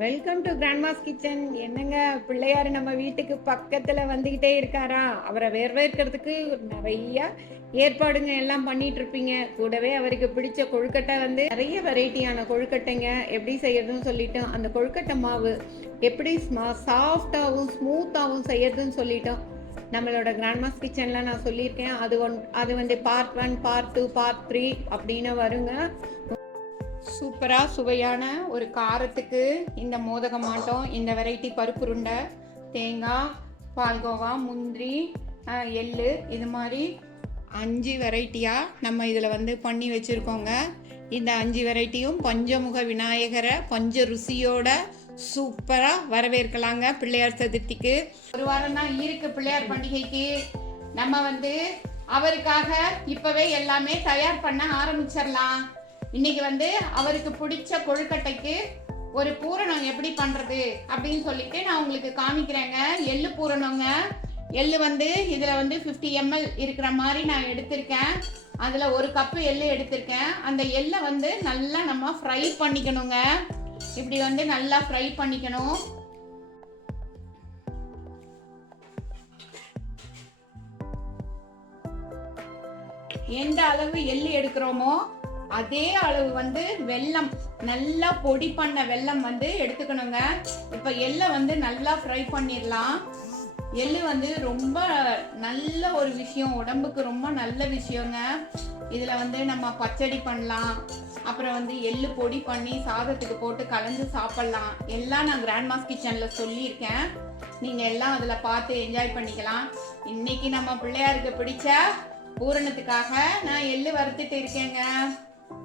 Welcome to Grandma's kitchen. என்னங்க, பிள்ளையார் நம்ம வீட்டுக்கு பக்கத்துல வந்துகிட்டே இருக்காரா? அவரை வரவேற்கிறதுக்கு நிறைய ஏற்பாடுங்க எல்லாம் பண்ணிட்டு இருப்பீங்க. கூடவே அவருக்கு பிடிச்ச கொழுக்கட்டை நிறைய வெரைட்டியான கொழுக்கட்டைங்க எப்படி செய்யறதுன்னு சொல்லிட்டோம். அந்த கொழுக்கட்டை மாவு எப்படி சாஃப்டாகவும் ஸ்மூத்தாகவும் செய்யறதுன்னு சொல்லிட்டோம். நம்மளோட கிராண்ட்மாஸ் கிச்சன்ல நான் சொல்லியிருக்கேன். அது பார்ட் 1, பார்ட் 2, பார்ட் 3 அப்படின்னு வருங்க. சூப்பராக சுவையான ஒரு காரத்துக்கு இந்த மோதக மாட்டோம். இந்த வெரைட்டி பருப்பு உருண்டை, தேங்காய், பால்கோவா, முந்திரி, எள்ளு, இது மாதிரி 5 வெரைட்டியாக நம்ம இதில் பண்ணி வச்சுருக்கோங்க. இந்த 5 வெரைட்டியும் பஞ்சமுக விநாயகரை பஞ்ச ருசியோட சூப்பராக வரவேற்கலாங்க பிள்ளையார் சதுர்த்திக்கு. ஒரு வாரம் தான் இருக்கு பிள்ளையார் பண்டிகைக்கு. நம்ம அவருக்காக இப்போவே எல்லாமே தயார் பண்ண ஆரம்பிச்சிடலாம். இன்னைக்கு அவருக்கு பிடிச்ச கொழுக்கட்டைக்கு ஒரு பூரணம் எப்படி பண்றது அப்படின்னு சொல்லிட்டு நான் உங்களுக்கு காமிக்கிறேங்க. எள்ளு பூரணங்க. எள்ளு இதுல 50 ml இருக்கிற மாதிரி நான் எடுத்திருக்கேன். அதுல 1 கப்பு எள்ளு எடுத்திருக்கேன். அந்த எள்ளை நல்லா நம்ம ஃப்ரை பண்ணிக்கணுங்க. இப்படி நல்லா ஃப்ரை பண்ணிக்கணும். எந்த அளவு எள்ளு எடுக்கிறோமோ அதே அளவு வெல்லம், நல்லா பொடி பண்ண வெல்லம் எடுத்துக்கணுங்க. இப்ப எள்ளை நல்லா ஃப்ரை பண்ணிடலாம். எள்ளு ரொம்ப நல்ல ஒரு விஷயம், உடம்புக்கு ரொம்ப நல்ல விஷயங்க. இதுல நம்ம பச்சடி பண்ணலாம். அப்புறம் எள்ளு பொடி பண்ணி சாதத்துக்கு போட்டு கலந்து சாப்பிடலாம். எல்லாம் நான் கிராண்ட்மாஸ் கிச்சன்ல சொல்லியிருக்கேன். நீங்க எல்லாம் அதுல பார்த்து என்ஜாய் பண்ணிக்கலாம். இன்னைக்கு நம்ம பிள்ளையாருக்கு பிடிச்ச பூரணத்துக்காக நான் எள்ளு வறுத்துட்டு இருக்கேங்க.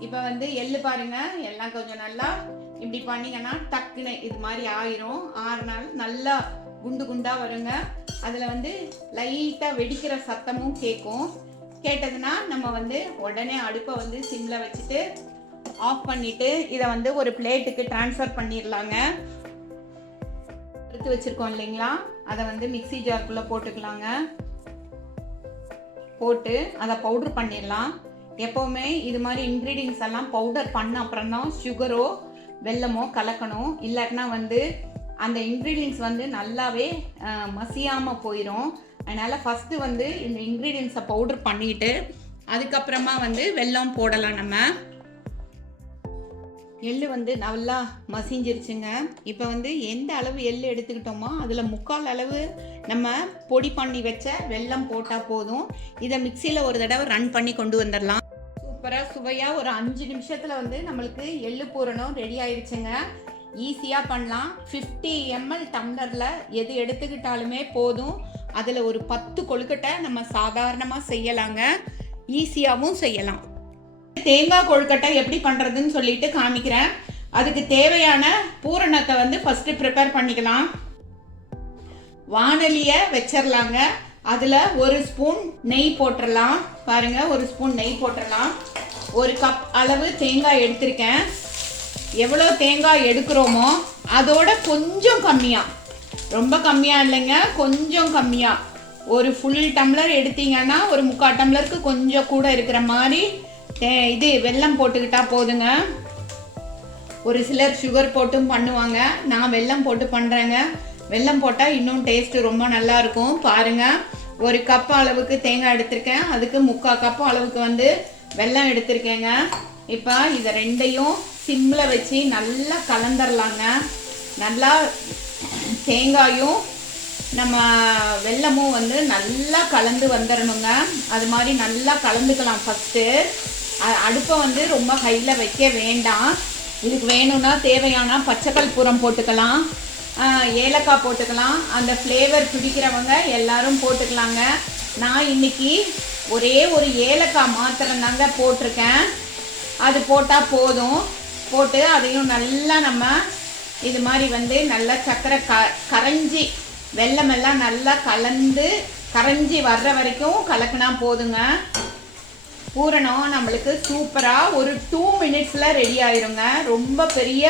இப்ப எள்ளு பாருங்க, எல்லாம் கொஞ்சம் நல்லா இப்படி பண்ணீங்கன்னா டக்குன்னு இது மாதிரி ஆயிரும். 6 நாள் நல்லா குண்டு குண்டா வருங்க. அதுல லைட்டா வெடிக்கிற சத்தமும் கேட்கும். கேட்டதுன்னா நம்ம உடனே அடுப்பை சிம்ல வச்சுட்டு ஆஃப் பண்ணிட்டு இதை ஒரு பிளேட்டுக்கு டிரான்ஸ்ஃபர் பண்ணிடலாங்க. எடுத்து வச்சிருக்கோம் இல்லைங்களா, அதை மிக்ஸி ஜார்க்குள்ள போட்டுக்கலாங்க. போட்டு அதை பவுடர் பண்ணிடலாம். எப்போவுமே இது மாதிரி இன்க்ரீடியன்ஸ் எல்லாம் பவுடர் பண்ண அப்புறம் தான் சுகரோ வெல்லமோ கலக்கணும். இல்லாட்டினா அந்த இன்க்ரீடியன்ஸ் நல்லாவே மசியாமல் போயிடும். அதனால் ஃபஸ்ட்டு இந்த இன்க்ரீடியன்ஸை பவுடர் பண்ணிட்டு அதுக்கப்புறமா வெல்லம் போடலாம். நம்ம எள்ளு நல்லா மசிஞ்சிருச்சுங்க. இப்போ எந்த அளவு எள்ளு எடுத்துக்கிட்டோமோ அதில் 3/4 அளவு நம்ம பொடி பண்ணி வச்ச வெல்லம் போட்டால் போதும். இதை மிக்சியில் ஒரு தடவை ரன் பண்ணி கொண்டு வந்துடலாம். சூப்பராக சுவையாக ஒரு 5 நிமிஷத்தில் நம்மளுக்கு எள்ளு பூரணம் ரெடி ஆயிடுச்சுங்க. ஈஸியாக பண்ணலாம். 50 ml டம்ளரில் எது எடுத்துக்கிட்டாலுமே போதும். அதில் ஒரு 10 கொழுக்கட்டை நம்ம சாதாரணமாக செய்யலாங்க. ஈஸியாகவும் செய்யலாம். தேங்காய் கொழுக்கட்டை எப்படி பண்றதுன்னு சொல்லிட்டு காமிக்கிறேன். அதுக்கு தேவையான பூரணத்தை ஃபர்ஸ்ட் ப்ரிப்பேர் பண்ணிக்கலாம். வாணலிய வச்சிடலாங்க. அதுல 1 ஸ்பூன் நெய் போட்டுடலாம். பாருங்க, 1 ஸ்பூன் நெய் போட்டுடலாம். 1 கப் அளவு தேங்காய் எடுத்திருக்கேன். எவ்வளோ தேங்காய் எடுக்கிறோமோ அதோட கொஞ்சம் கம்மியா, ரொம்ப கம்மியா இல்லைங்க, கொஞ்சம் கம்மியா, ஒரு ஃபுல் டம்ளர் எடுத்தீங்கன்னா ஒரு 3/4 டம்ளருக்கு கொஞ்சம் கூட இருக்கிற மாதிரி இது வெல்லம் போட்டுக்கிட்டா போதுங்க. ஒரு சிலர் சுகர் போட்டும் பண்ணுவாங்க. நான் வெல்லம் போட்டு பண்ணுறேங்க. வெல்லம் போட்டால் இன்னும் டேஸ்ட்டு ரொம்ப நல்லா இருக்கும். பாருங்க, 1 கப் அளவுக்கு தேங்காய் எடுத்திருக்கேன். அதுக்கு 3/4 கப் அளவுக்கு வெல்லம் எடுத்திருக்கேங்க. இப்போ இதை ரெண்டையும் சிம்மில் வச்சு நல்லா கலந்துடலாங்க. நல்லா தேங்காயும் நம்ம வெல்லமும் நல்லா கலந்து வந்துடணுங்க. அது மாதிரி நல்லா கலந்துக்கலாம். ஃபஸ்ட்டு அடுப்பை ரொம்ப ஹையில் வைக்க வேண்டாம். இதுக்கு வேணும்னா தேவையான பச்சைக்கல் பூரம் போட்டுக்கலாம், ஏலக்காய் போட்டுக்கலாம். அந்த ஃப்ளேவர் பிடிக்கிறவங்க எல்லாரும் போட்டுக்கலாங்க. நான் இன்னைக்கு ஒரே ஒரு ஏலக்காய் மாத்திரம் தாங்க போட்டிருக்கேன். அது போட்டால் போதும். போட்டு அதையும் நல்லா நம்ம இது மாதிரி நல்லா சர்க்கரை கரைஞ்சி வெல்லமெல்லாம் நல்லா கலந்து கரைஞ்சி வர்ற வரைக்கும் கலக்குனா போதுங்க. பூரணம் நம்மளுக்கு சூப்பராக ஒரு 2 மினிட்ஸில் ரெடி ஆயிருங்க. ரொம்ப பெரிய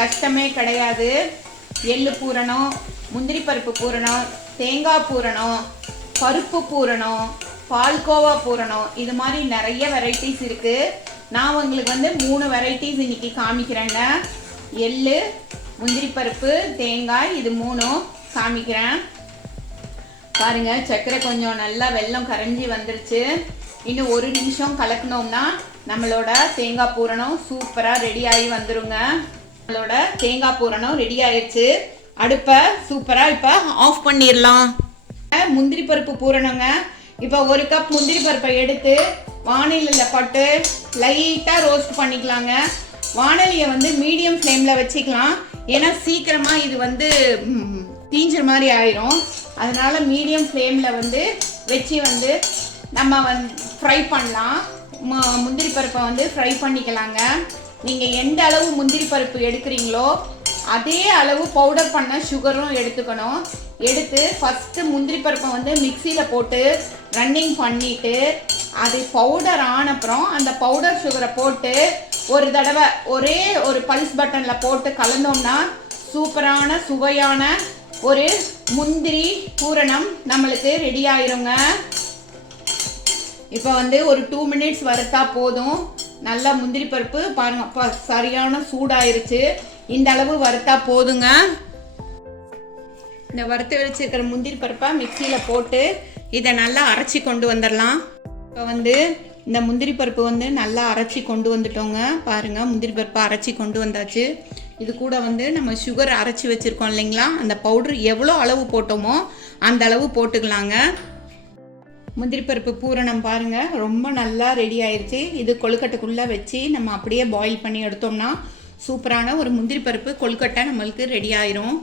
கஷ்டமே கிடையாது. எள்ளு பூரணம், முந்திரி பருப்பு பூரணம், தேங்காய் பூரணம், பருப்பு பூரணம், பால்கோவா பூரணம், இது மாதிரி நிறைய வெரைட்டிஸ் இருக்குது. நான் உங்களுக்கு 3 வெரைட்டிஸ் இன்னைக்கு காமிக்கிறேங்க. எள்ளு, முந்திரி பருப்பு, தேங்காய் இது மூணும் காமிக்கிறேன். பாருங்க, சர்க்கரை கொஞ்சம் நல்லா வெல்லம் கரைஞ்சி வந்துருச்சு. இன்னும் 1 நிமிஷம் கலக்கணும்னா நம்மளோட தேங்காய் பூரணம் சூப்பராக ரெடி ஆகி வந்துருங்க. நம்மளோட தேங்காய் பூரணம் ரெடி ஆயிடுச்சு. அடுப்பை சூப்பராக இப்போ ஆஃப் பண்ணிடலாம். முந்திரி பருப்பு பூரணங்க. இப்போ 1 கப் முந்திரி பருப்பை எடுத்து வாணலியில் போட்டு லைட்டாக ரோஸ்ட் பண்ணிக்கலாங்க. வாணலியை வந்து மீடியம் ஃப்ளேமில் வச்சுக்கலாம். ஏன்னா சீக்கிரமாக இது வந்து தீஞ்ச மாதிரி ஆயிரும். அதனால மீடியம் ஃப்ளேமில் வந்து வச்சு வந்து நம்ம ஃப்ரை பண்ணலாம். முந்திரி பருப்பை வந்து ஃப்ரை பண்ணிக்கலாங்க. நீங்கள் எந்த அளவு முந்திரி பருப்பு எடுக்கிறீங்களோ அதே அளவு பவுடர் பண்ண சுகரும் எடுத்துக்கணும். எடுத்து ஃபஸ்ட்டு முந்திரி பருப்பை வந்து மிக்சியில் போட்டு ரன்னிங் பண்ணிவிட்டு அது பவுடர் ஆனப்புறம் அந்த பவுடர் சுகரை போட்டு ஒரு தடவை ஒரே ஒரு பல்ஸ் பட்டனில் போட்டு கலந்தோம்னா சூப்பரான சுவையான ஒரு முந்திரி பூரணம் நம்மளுக்கு ரெடி ஆயிருங்க. இப்போ வந்து ஒரு 2 மினிட்ஸ் வறுத்தா போதும். நல்லா முந்திரி பருப்பு பாருங்க, அப்பா சரியான சூடாயிருச்சு. இந்த அளவு வறுத்தா போதுங்க. இந்த வறுத்து வச்சிருக்கிற முந்திரி பருப்பை மிக்சியில் போட்டு இதை நல்லா அரைச்சி கொண்டு வந்துடலாம். இப்போ வந்து இந்த முந்திரி பருப்பு வந்து நல்லா அரைச்சி கொண்டு வந்துட்டோங்க. பாருங்கள், முந்திரி பருப்பை அரைச்சி கொண்டு வந்தாச்சு. இது கூட வந்து நம்ம சுகர் அரைச்சி வச்சுருக்கோம் இல்லைங்களா, அந்த பவுட்ரு எவ்வளோ அளவு போட்டோமோ அந்த அளவு போட்டுக்கலாங்க. முந்திரி பருப்பு பூரணம் பாருங்கள் ரொம்ப நல்லா ரெடி ஆயிடுச்சு. இது கொழுக்கட்டைக்குள்ளே வச்சு நம்ம அப்படியே பாயில் பண்ணி எடுத்தோம்னா சூப்பரான ஒரு முந்திரி பருப்பு கொழுக்கட்டை நம்மளுக்கு ரெடி ஆயிரும்.